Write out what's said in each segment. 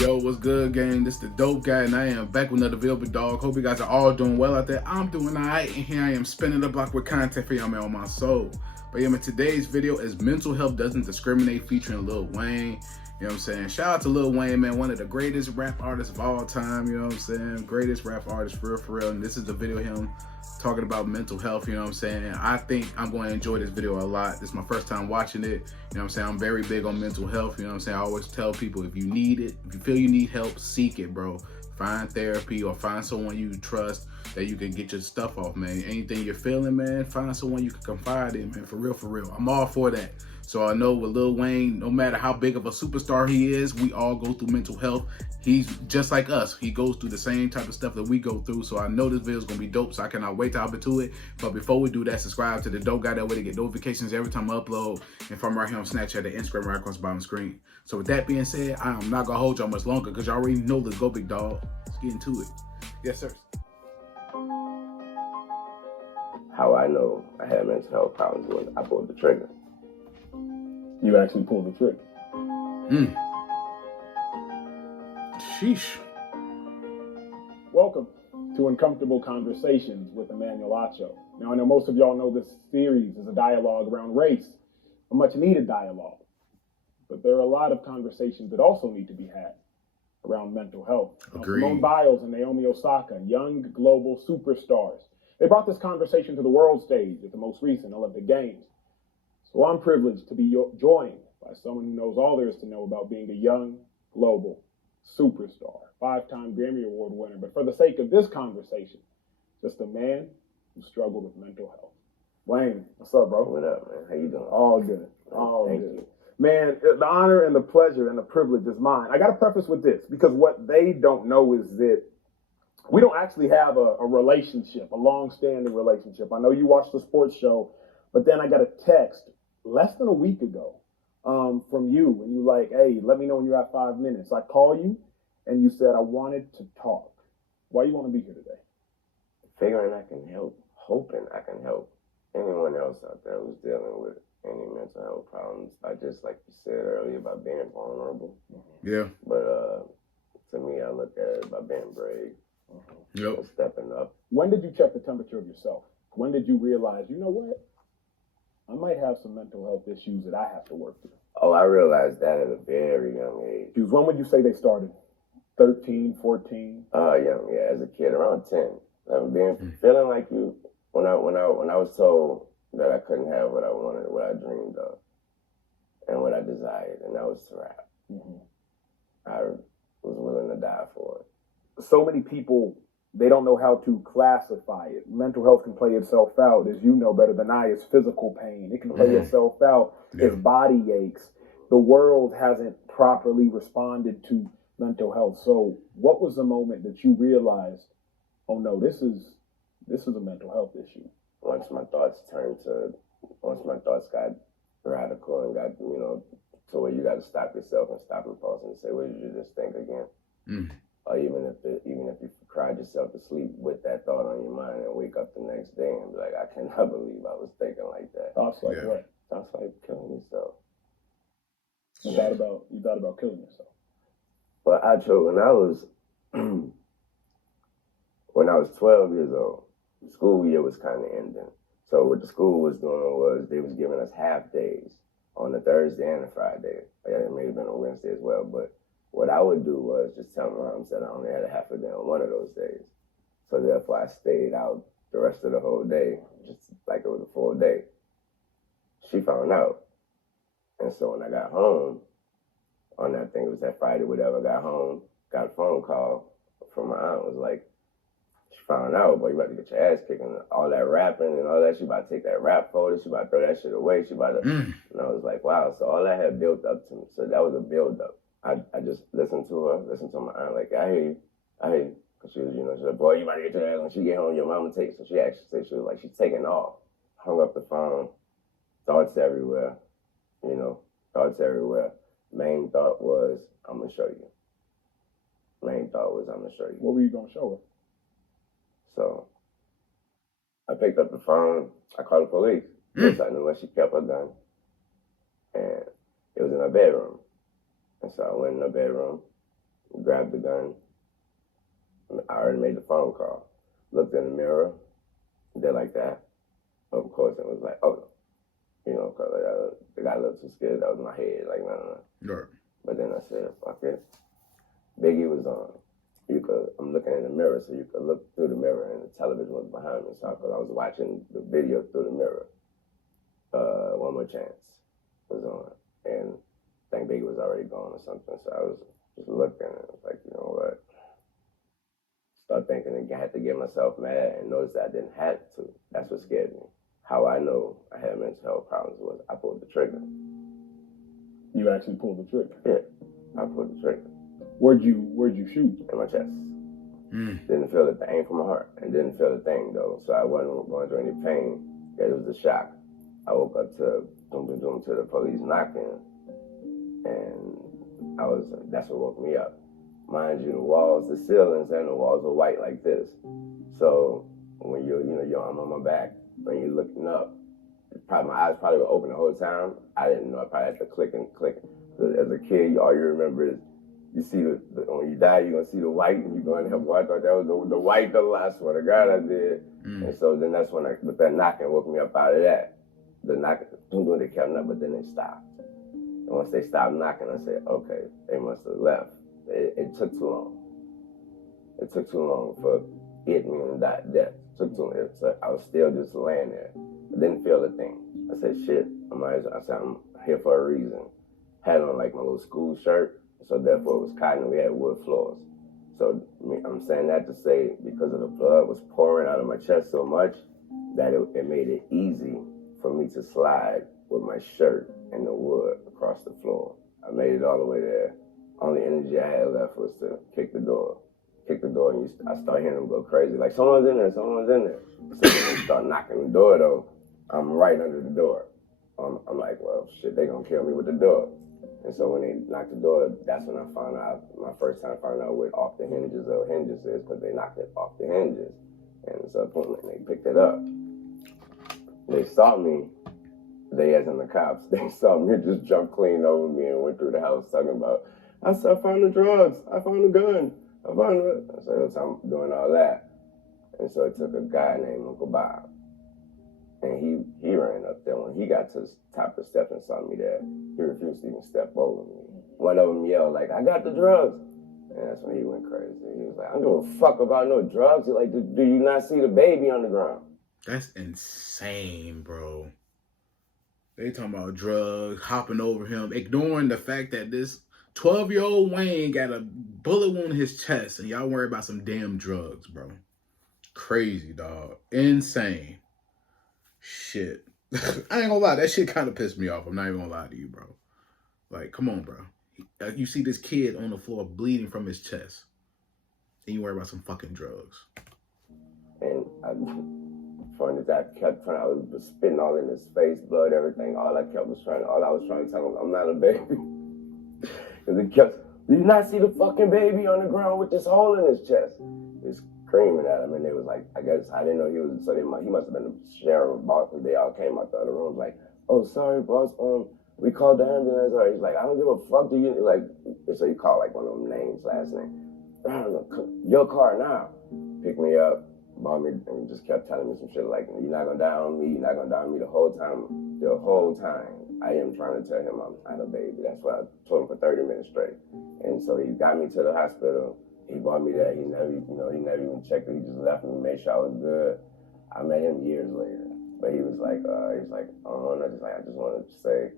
Yo, what's good, gang? This the dope guy, and I am back with another video, big dog. Hope you guys are all doing well out there. I'm doing alright, and here I am spinning the block with content for y'all, man, on my soul. But yeah, man, today's video is Mental Health Doesn't Discriminate, featuring Lil Wayne. You know what I'm saying? Shout out to Lil Wayne, man, one of the greatest rap artists of all time, you know what I'm saying? Greatest rap artist, for real. And this is the video of him talking about mental health, you know what I'm saying? I think I'm going to enjoy this video a lot. This is my first time watching it. You know what I'm saying? I'm very big on mental health, you know what I'm saying? I always tell people, if you need it, if you feel you need help, seek it, bro. Find therapy or find someone you trust that you can get your stuff off, man. Anything you're feeling, man, find someone you can confide in, man, for real. I'm all for that. So I know with Lil Wayne, no matter how big of a superstar he is, we all go through mental health. He's just like us. He goes through the same type of stuff that we go through. So I know this video is going to be dope, so I cannot wait to hop into it. But before we do that, subscribe to the Dope Guy, that way to get notifications every time I upload. And from right here on Snapchat and Instagram, right across the bottom of the screen. So with that being said, I'm not going to hold y'all much longer because y'all already know this. Go, big dog. Let's get into it. Yes, sir. How I know I had mental health problems was I pulled the trigger. You actually pulled the trigger. Sheesh. Welcome to Uncomfortable Conversations with Emmanuel Acho. Now, I know most of y'all know this series is a dialogue around race, a much needed dialogue. But there are a lot of conversations that also need to be had around mental health. Agreed. Simone Biles and Naomi Osaka, young global superstars. They brought this conversation to the world stage at the most recent Olympic Games. So I'm privileged to be joined by someone who knows all there is to know about being a young global superstar, 5-time Grammy Award winner, but for the sake of this conversation, just a man who struggled with mental health. Wayne, what's up, bro? What up, man? How you doing? All good. All Thank good. you. Man, the honor and the pleasure and the privilege is mine. I got to preface with this, because what they don't know is that we don't actually have a relationship, a long-standing relationship. I know you watched the sports show, but then I got a text less than a week ago from you, and you like, hey, let me know when you have 5 minutes. I call you, and you said, I wanted to talk. Why you want to be here today? Figuring I can help, hoping I can help anyone else out there who's dealing with any mental health problems. I just, like you said earlier, about being vulnerable. Yeah. But to me, I look at it by being brave Yep. and stepping up. When did you check the temperature of yourself? When did you realize, you know what? I might have some mental health issues that I have to work through. Oh, I realized that at a very young age. When would you say they started? 13, 14? Young, yeah, as a kid, around 10. Feeling like you, when I was told that I couldn't have what I wanted, what I dreamed of, and what I desired, and that was to rap. I was willing to die for it. So many people, they don't know how to classify it. Mental health can play itself out, as you know better than I, as physical pain. It can play itself out as body aches. The world hasn't properly responded to mental health. So what was the moment that you realized, oh no, this is a mental health issue? Once my thoughts got radical and got, to where you got to stop yourself and stop impulsing and say, what did you just think again? Or even if you cried yourself to sleep with that thought on your mind and wake up the next day and be like, I cannot believe I was thinking like that. Thoughts like what? Thoughts like killing yourself. You thought about killing yourself. But when I was 12 years old, the school year was kind of ending. So what the school was doing was they was giving us half days on a Thursday and a Friday. It may have been on Wednesday as well, but what I would do was just tell my mom that I only had a half a day on one of those days. So therefore I stayed out the rest of the whole day, just like it was a full day. She found out. And so when I got home, on that thing, it was that Friday, whatever, I got home, got a phone call from my aunt. It was like, she found out, boy, you about to get your ass kicked, and all that rapping and all that, she about to take that rap folder, she about to throw that shit away, she about to, and I was like, wow, so all that had built up to me. So that was a build up. I just listened to my aunt, like, I hear you. Cause she was, she said, boy, you about to get your ass, when she get home, your mama takes, so she actually said, she was like, she's taking off. Hung up the phone, thoughts everywhere, thoughts everywhere. Main thought was, I'm gonna show you. What were you gonna show her? So I picked up the phone, I called the police. Because I knew where she kept her gun. And it was in her bedroom. And so I went in her bedroom, grabbed the gun. I already made the phone call. Looked in the mirror, did like that. Of course, it was like, oh, you know, cause I got a little too scared. That was my head, like, no. Right. But then I said, fuck it. Biggie was on. I'm looking in the mirror, so you could look through the mirror, and the television was behind me. So I was watching the video through the mirror. One More Chance was on, and I think Biggie was already gone or something. So I was just looking, and I was like, you know what? Start thinking and I had to get myself mad and notice that I didn't have to. That's what scared me. How I know I had mental health problems was I pulled the trigger. You actually pulled the trigger? Yeah, I pulled the trigger. Where'd you shoot? In my chest. Didn't feel the thing from my heart, and didn't feel the thing though. So I wasn't going through any pain. It was a shock. I woke up to the police knocking, and that's what woke me up. Mind you, the walls, the ceilings, and the walls are white like this. So when you're your arm on my back, when you're looking up, my eyes probably were open the whole time. I didn't know. I probably had to click. As a kid, all you remember is you see when you die, you're gonna see the white, and you're gonna have. Well, I thought that was the white. I swear to God, I did. And so then that's when with that knocking woke me up out of that. The knocking, they kept up, but then they stopped. And once they stopped knocking, I said, okay, they must have left. It took too long. It took too long for it meaning death. It took too long. So I was still just laying there. I didn't feel a thing. I said, shit. I said, I'm here for a reason. Had on like my little school shirt, so therefore it was cotton and we had wood floors. So I'm saying that to say because of the blood was pouring out of my chest so much that it made it easy for me to slide with my shirt and the wood across the floor. I made it all the way there. Only energy I had left was to kick the door. And I start hearing them go crazy, like someone's in there. So when they start knocking the door though, I'm right under the door. I'm like, well, shit, they gonna kill me with the door. And so when they knocked the door, that's when I found out, my first time finding out what off the hinges is, because they knocked it off the hinges. And so they picked it up. They saw me, they as in the cops, they saw me just jump clean over me and went through the house talking about, I found the drugs, I found the gun, I found it. So I'm doing all that. And so it took a guy named Uncle Bob. And he ran up there. When he got to the top of the steps and saw me there, he refused to even step over me. One of them yelled like, I got the drugs. And that's when he went crazy. He was like, I don't give a fuck about no drugs. He's like, do you not see the baby on the ground? That's insane, bro. They talking about drugs, hopping over him, ignoring the fact that this 12-year-old Wayne got a bullet wound in his chest, and y'all worry about some damn drugs, bro. Crazy, dog. Insane. Shit. I ain't gonna lie, that shit kind of pissed me off. I'm not even gonna lie to you, bro. Like, come on, bro. You see this kid on the floor bleeding from his chest, and you worry about some fucking drugs. And I was spitting all in his face, blood, everything. All I was trying to tell him, I'm not a baby. Because he kept, do you not see the fucking baby on the ground with this hole in his chest? Just screaming at him, and they was like, I guess, I didn't know he was, so he must have been the sheriff, boss, and they all came out the other rooms like, oh, sorry, boss, we called the ambulance. Or he's like, I don't give a fuck, do you, like, so he called like one of them names, last name. Your car now. Pick me up, bought me, and just kept telling me some shit like, you're not gonna die on me, the whole time. The whole time, I am trying to tell him I'm not a baby. That's what I told him for 30 minutes straight. And so he got me to the hospital. He brought me there. He never even checked it. He just left me, made sure I was good. I met him years later, but he was like, I just wanted to say,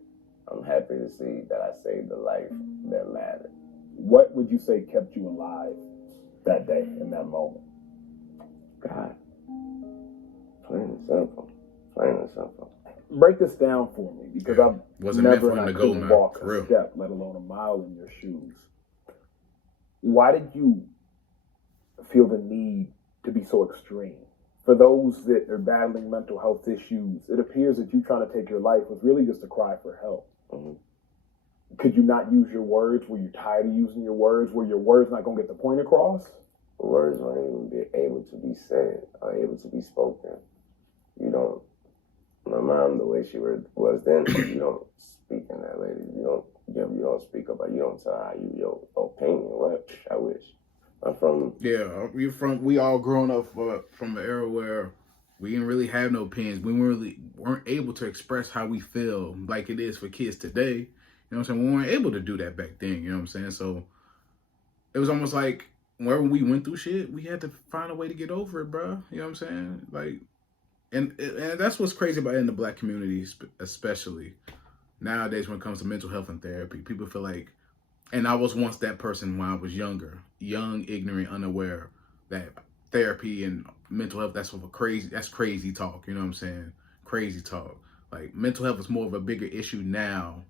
I'm happy to see that I saved a life that mattered. What would you say kept you alive that day, in that moment? God. Plain and simple. Break this down for me, because I've wasn't meant for him to go, man. Walk For real. a step, let alone a mile in your shoes. Why did you feel the need to be so extreme? For those that are battling mental health issues, it appears that you trying to take your life was really just a cry for help. Mm-hmm. Could you not use your words? Were you tired of using your words? Were your words not going to get the point across? The words weren't even be able to be said or able to be spoken. My mom, the way she was then, you don't speak in that lady. You don't speak about, you don't tell how you, your opinion. What? I wish. I'm from. Yeah, we all grown up from the era where we didn't really have no opinions. We weren't able to express how we feel like it is for kids today. You know what I'm saying? We weren't able to do that back then. You know what I'm saying? So it was almost like whenever we went through shit, we had to find a way to get over it, bro. You know what I'm saying? Like, and that's what's crazy about it in the black community, especially nowadays when it comes to mental health and therapy. People feel like, and I was once that person when I was younger, young, ignorant, unaware, that therapy and mental health, that's crazy talk. You know what I'm saying? Crazy talk. Like, mental health is more of a bigger issue now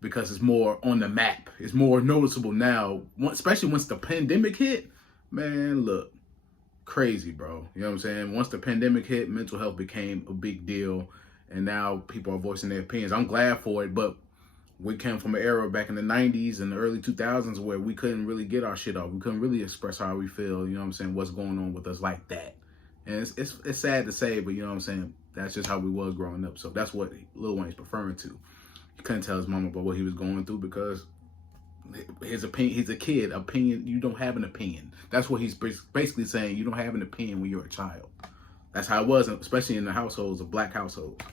because it's more on the map. It's more noticeable now, especially once the pandemic hit. Man, look, crazy, bro. You know what I'm saying? Once the pandemic hit, mental health became a big deal, and now people are voicing their opinions. I'm glad for it, but we came from an era back in the 90s and the early 2000s where we couldn't really get our shit off. We couldn't really express how we feel, you know what I'm saying, what's going on with us like that. And it's sad to say, but you know what I'm saying, that's just how we was growing up. So that's what Lil Wayne's referring to. He couldn't tell his mama about what he was going through because his opinion, he's a kid. Opinion, you don't have an opinion. That's what he's basically saying. You don't have an opinion when you're a child. That's how it was, especially in the households, of black households.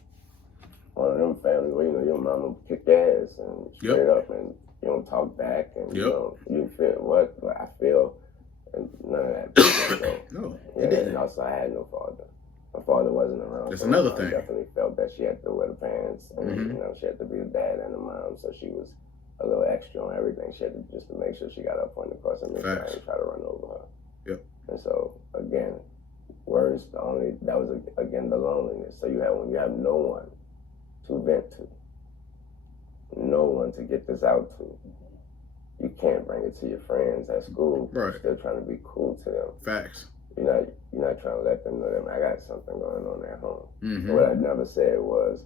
One of them families where, you know, your mama kicked ass and straight up, and you don't talk back, and you know, you feel what I feel, and none of that. So, no, yeah, and also I had no father. My father wasn't around. That's so another my mom thing. Definitely felt that she had to wear the pants, and you know, she had to be the dad and the mom, so she was a little extra on everything. She had to just to make sure she got up on the cross and make sure I didn't try to run over her. Yep. And so again, words that was again the loneliness. So when you have no one to vent to, no one to get this out to, you can't bring it to your friends at school. Right. You're still trying to be cool to them. Facts. You're not trying to let them know that I got something going on at home. Mm-hmm. So what I never said was,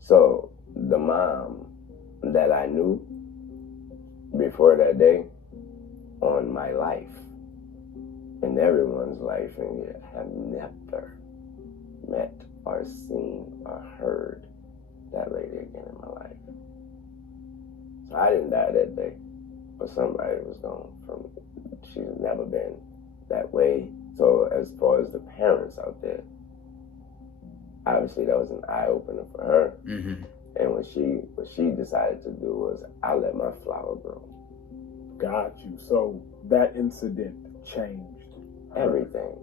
so the mom that I knew before that day on my life and everyone's life, and yet have never met or seen or heard that lady again in my life. So I didn't die that day, but somebody was gone from. She's never been that way. So as far as the parents out there, obviously that was an eye opener for her. Mm-hmm. And what she decided to do was, I let my flower grow. Got you. So that incident changed everything.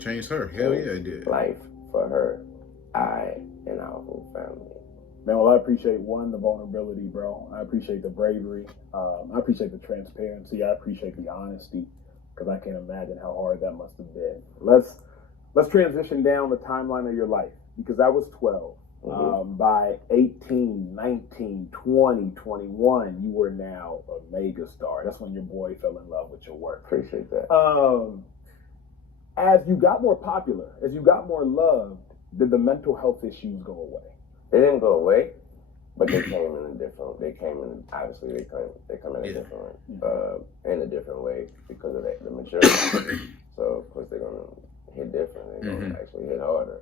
Changed her. Hell yeah, it did. Life for her, I, and our whole family. Man, well, I appreciate the vulnerability, bro. I appreciate the bravery. I appreciate the transparency. I appreciate the honesty, because I can't imagine how hard that must have been. Let's transition down the timeline of your life, because that was 12. By 18, 19, 20, 21, you were now a mega star. That's when your boy fell in love with your work. Appreciate that. As you got more popular, as you got more loved, did the mental health issues go away? They didn't go away, but they came in a different. They come in a different way because of the maturity. So of course they're gonna hit different. They're gonna actually hit harder.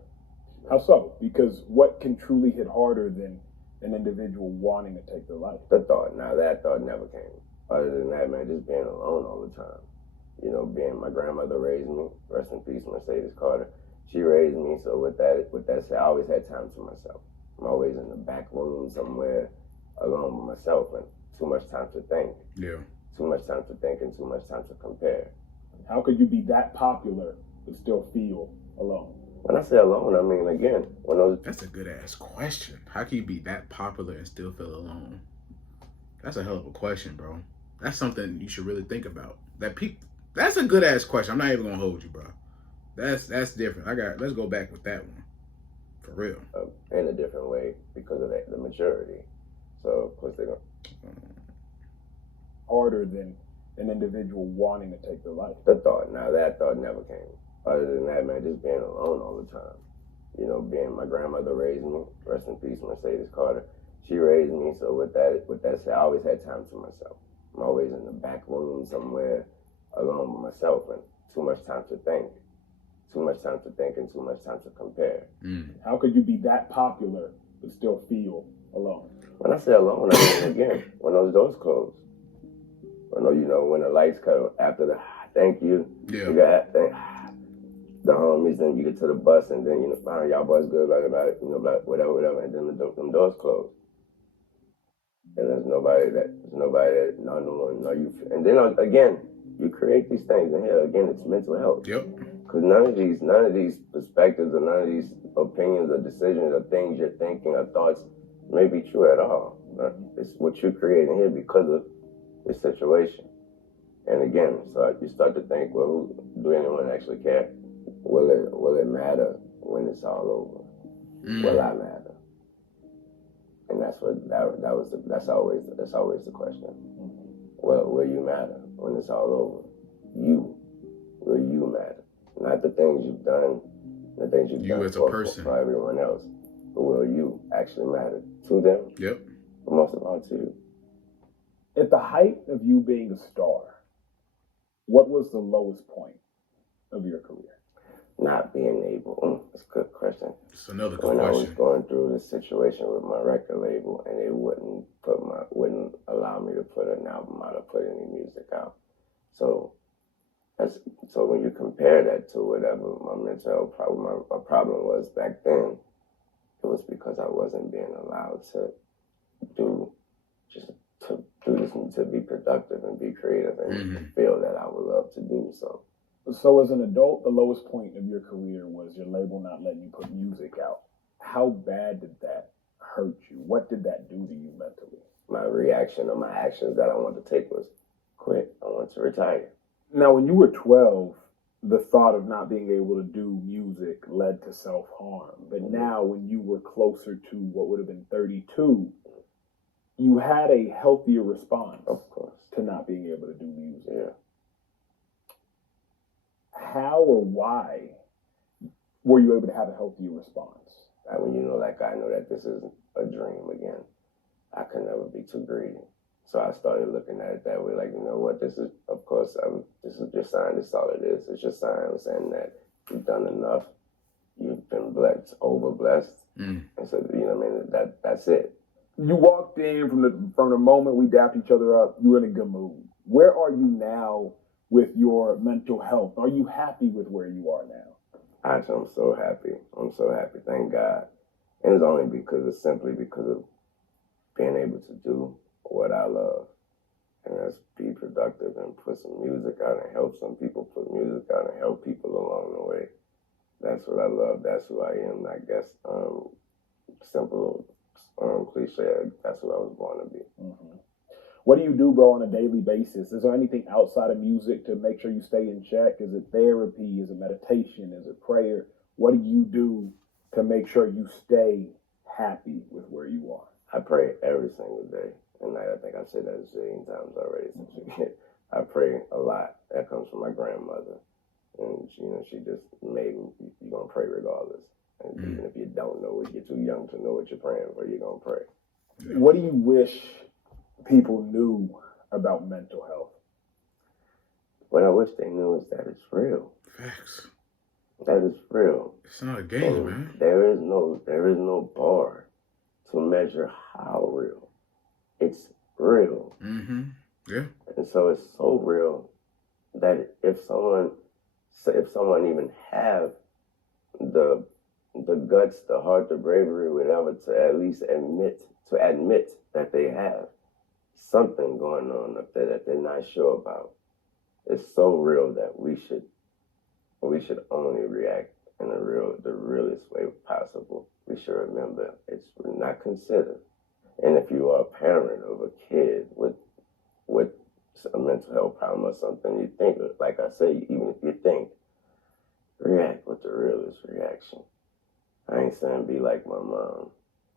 How so? Because what can truly hit harder than an individual wanting to take their life? That thought never came. Other than that, man, just being alone all the time. You know, my grandmother raised me. Rest in peace, Mercedes Carter. She raised me, so with that said, I always had time to myself. I'm always in the back room somewhere alone with myself, and too much time to think. Yeah. Too much time to think and too much time to compare. How could you be that popular but still feel alone? When I say alone, I mean, again, That's a good ass question. How can you be that popular and still feel alone? That's a hell of a question, bro. That's something you should really think about. That's a good ass question. I'm not even gonna hold you, bro. That's different. Let's go back with that one. For real. In a different way because of the maturity. So of course they're gonna harder than an individual wanting to take their life. That thought never came. Other than that, man, just being alone all the time. You know, my grandmother raised me. Rest in peace, Mercedes Carter. She raised me, so with that said, I always had time to myself. I'm always in the back room somewhere alone with myself, and too much time to think. Too much time to think and too much time to compare. How could you be that popular but still feel alone? When I say alone, I mean, again, when those doors close. When the lights come after the thank you, Yeah. you got the homies, then you get to the bus, and then, fine, y'all boys good, blah, whatever, and then them doors close. And there's nobody that, no, you, and then again, you create these things, and here, again, it's mental health. Yep. Because none of these perspectives or none of these opinions or decisions or things you're thinking or thoughts may be true at all. It's what you're creating here because of this situation. And again, so you start to think, well, do anyone actually care? Will it matter when it's all over? Will I matter? And that's always the question. Well, will you matter when it's all over? Will you matter? Not the things you've done, the things you've done as a person. for everyone else, but will you actually matter to them? Yep. But most of all, to you. At the height of you being a star, what was the lowest point of your career? Not being able. That's a good question. It's another good when question. I was going through this situation with my record label, and they wouldn't allow me to put an album out or put any music out. So when you compare that to whatever my mental health problem, my problem was back then, it was because I wasn't being allowed to do this and to be productive and be creative and feel that I would love to do so. So as an adult, the lowest point of your career was your label not letting you put music out. How bad did that hurt you? What did that do to you mentally? My reaction or my actions that I wanted to take was quit. I want to retire. Now, when you were 12, the thought of not being able to do music led to self-harm. But now when you were closer to what would have been 32, you had a healthier response, of course, to not being able to do music. Yeah. How or why were you able to have a healthier response? I mean, I know that this isn't a dream again. I can never be too greedy. So I started looking at it that way, like, you know what, this is your sign, this is all it is. It's your sign saying that you've done enough, you've been blessed, over blessed. And so, that's it. You walked in from the moment we dapped each other up, you were in a good mood. Where are you now with your mental health? Are you happy with where you are now? I'm so happy. I'm so happy. Thank God. And it's simply because of being able to do what I love. And that's be productive and put some music out and help some people put music out and help people along the way. That's what I love. That's who I am. I guess simple cliche. That's who I was born to be. Mm-hmm. What do you do, bro, on a daily basis? Is there anything outside of music to make sure you stay in check? Is it therapy? Is it meditation? Is it prayer? What do you do to make sure you stay happy with where you are? I pray every single day. And I think I've said that a zillion times already. I pray a lot. That comes from my grandmother. And she just made me, you're going to pray regardless. And even if you don't know it, you're too young to know what you're praying for, you're going to pray. What do you wish people knew about mental health? What I wish they knew is that it's real. Facts. That is real. It's not a game, man. There is no bar to measure how real. It's real. Yeah. And so it's so real that if someone even have the guts, the heart, the bravery, whatever, to at least admit that they have something going on up there that they're not sure about, it's so real that we should only react in the realest way possible. We should remember it's not considered. And if you are a parent of a kid with a mental health problem or something, you think, like I say, even if you think, react with the realest reaction. I ain't saying be like my mom,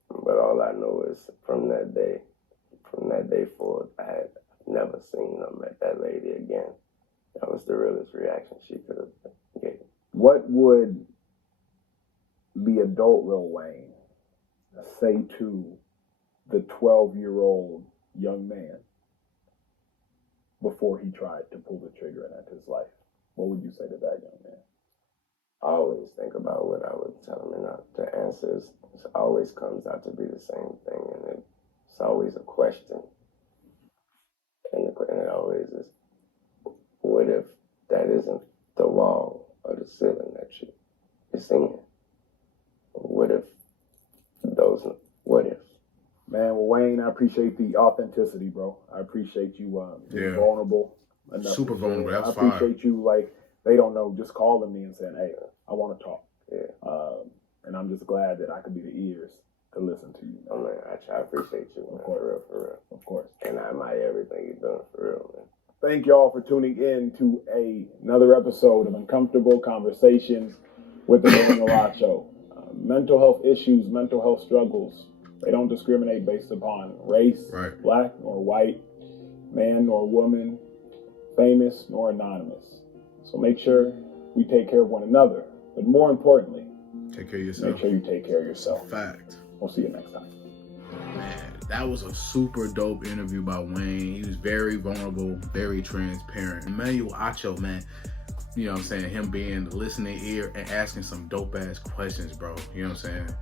but all I know is from that day forward, I had never seen or met that lady again. That was the realest reaction she could have gave. What would the adult Lil Wayne say to the 12-year-old young man before he tried to pull the trigger and end his life? What would you say to that young man? I always think about what I would tell them, and the answers always comes out to be the same thing, and it's always a question, and it always is, what if that isn't the wall or the ceiling that you're seeing? What if what if? Man, well, Wayne, I appreciate the authenticity, bro. I appreciate you being vulnerable enough. Super vulnerable. That's I fire. appreciate you, like, they don't know, just calling me and saying, hey, I want to talk. Yeah. And I'm just glad that I could be the ears to listen to you, man. Oh, man, I appreciate you, man. Of course. For real. Of course. And I admire everything you're doing, for real, man. Thank y'all for tuning in to another episode of Uncomfortable Conversations with the Daniel Lacho. Mental health issues, mental health struggles, they don't discriminate based upon race, right, black nor white, man nor woman, famous nor anonymous. So make sure we take care of one another. But more importantly, take care of yourself. Make sure you take care of yourself. Fact. We'll see you next time. Man, that was a super dope interview by Wayne. He was very vulnerable, very transparent. Emmanuel Acho, man, you know what I'm saying? Him being the listening ear and asking some dope ass questions, bro. You know what I'm saying?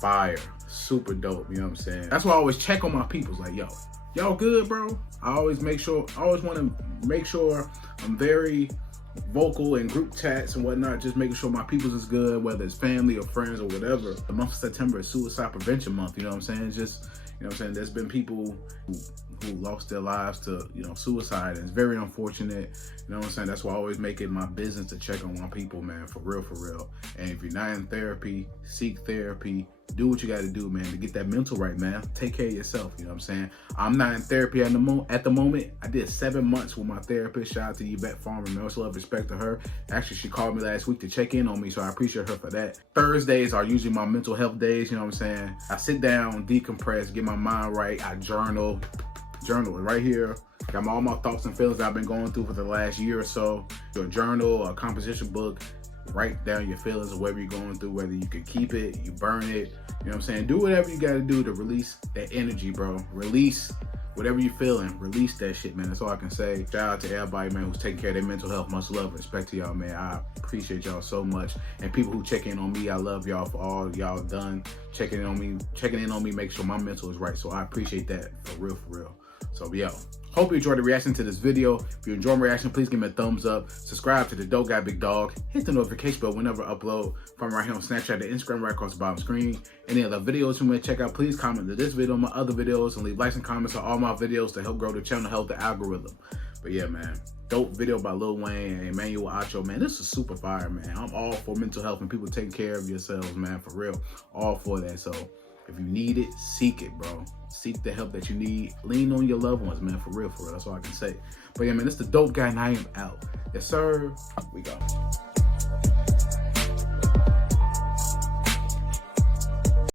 Fire. Super dope. You know what I'm saying? That's why I always check on my peoples. Like, yo, y'all good, bro? I always want to make sure I'm very vocal in group chats and whatnot, just making sure my peoples is good, whether it's family or friends or whatever. The month of September is Suicide Prevention Month, you know what I'm saying? Just, you know what I'm saying? There's been people who lost their lives to, you know, suicide, and it's very unfortunate, you know what I'm saying? That's why I always make it my business to check on my people, man, for real. And if you're not in therapy, seek therapy. Do what you got to do, man, to get that mental right, man. Take care of yourself, you know what I'm saying? I'm not in therapy at the moment. I did 7 months with my therapist. Shout out to Yvette Farmer, much love, respect to her. Actually, she called me last week to check in on me, so I appreciate her for that. Thursdays are usually my mental health days, you know what I'm saying? I sit down, decompress, get my mind right. I journal right here. Got all my thoughts and feelings I've been going through for the last year or so. Your journal, a composition book, write down your feelings or whatever you're going through, whether you can keep it, you burn it, you know what I'm saying? Do whatever you got to do to release that energy, bro. Release whatever you're feeling. Release that shit, man. That's all I can say. Shout out to everybody, man, who's taking care of their mental health. Much love, respect to y'all, man. I appreciate y'all so much. And people who check in on me, I love y'all for all y'all done. Checking in on me, make sure my mental is right. So I appreciate that for real. So, yo, hope you enjoyed the reaction to this video. If you enjoyed my reaction, please give me a thumbs up. Subscribe to the Dope Guy Big Dog. Hit the notification bell whenever I upload. From right here on Snapchat to Instagram, right across the bottom screen. Any other videos you want to check out, please comment to this video on my other videos and leave likes and comments on all my videos to help grow the channel, help the algorithm. But yeah, man, dope video by Lil Wayne and Emmanuel Acho, man. This is super fire, man. I'm all for mental health and people taking care of yourselves, man, for real. All for that. So if you need it, seek it, bro. Seek the help that you need. Lean on your loved ones, man, for real. That's all I can say. But yeah, man, this is the Dope Guy and I am out. Yes, sir. We go.